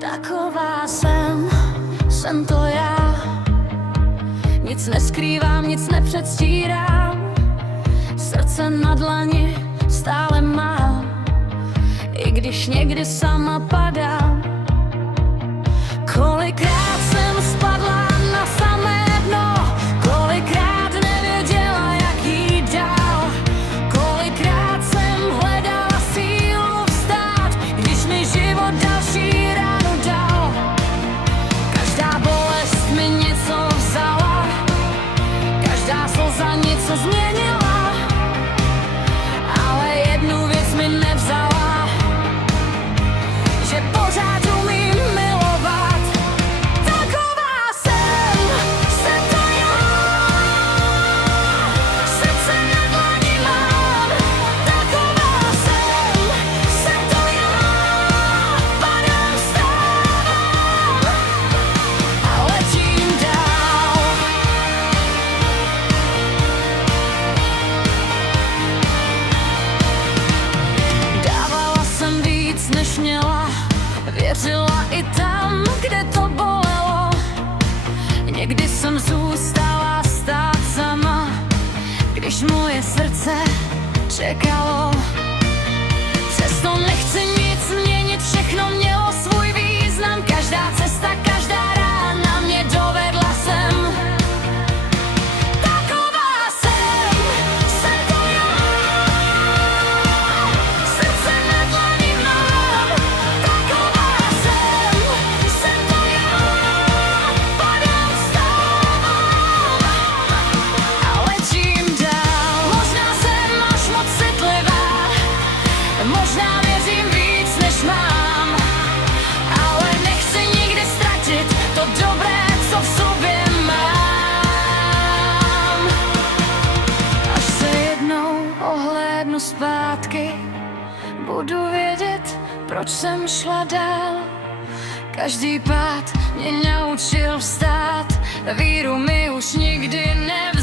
Taková jsem to já. Nic neskrývám, nic nepředstírám. Srdce na dlani stále mám, i když někdy sama padám. Kolikrát jsem spadla na samé dno, kolikrát nevěděla, jak jít dál. Kolikrát jsem hledala sílu vstát, když mi život další ránu dal. Každá bolest mi něco vzala, každá slza něco změnila, ale jednu věc mi nevzala, že pořád umím milovat. Taková jsem to já. Srdce na dlani mám. Taková jsem to já. Padám, vstávám a letím dál. Dávala jsem víc, než měla, věřila i tam, kde to bolelo. Někdy jsem zůstala stát sama, když moje srdce čekalo. Přesto nechci nic měnit, všechno mělo svůj význam. Každá cesta, každá rána mě dovedla sem. Taková jsem to já. Srdce na dlani mám. Taková jsem to já. Padám, vstávám a letím dál. Možná jsem až moc citlivá, možná věřím víc, než mám, ale nechci nikdy ztratit to dobré, co v sobě mám. Až se jednou ohlédnu zpátky, budu vědět, proč jsem šla dál. Každý pád mě naučil vstát, víru mi už nikdy nevzal.